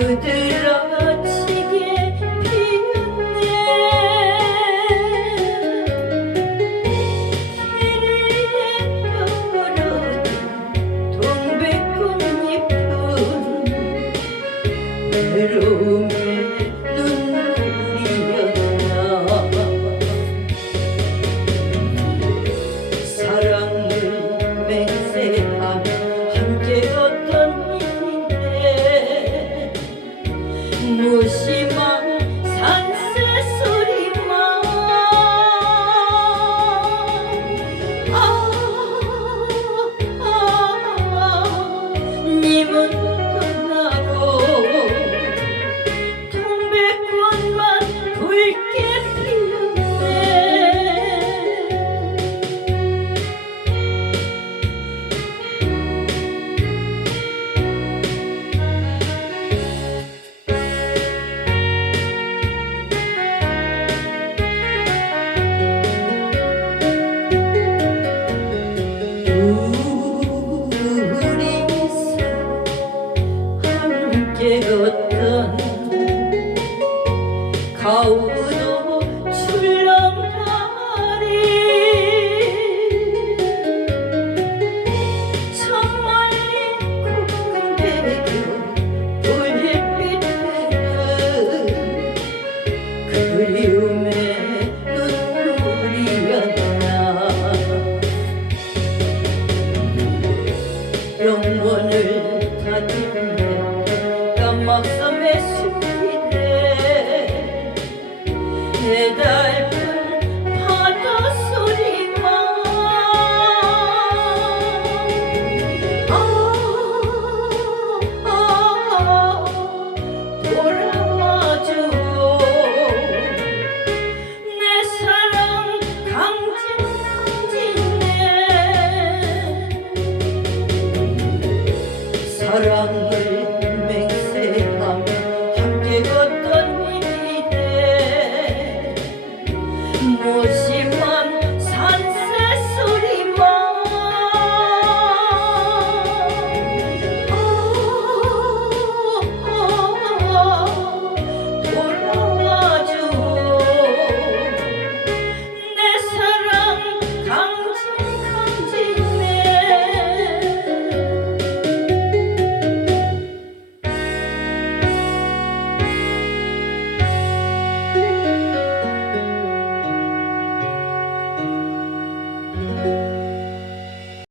부드러 언제 어떤 가을로 출렁다리. 정말리 구근대교 불빛에 그리움에 눈물이었나. 영원을 다듬 love.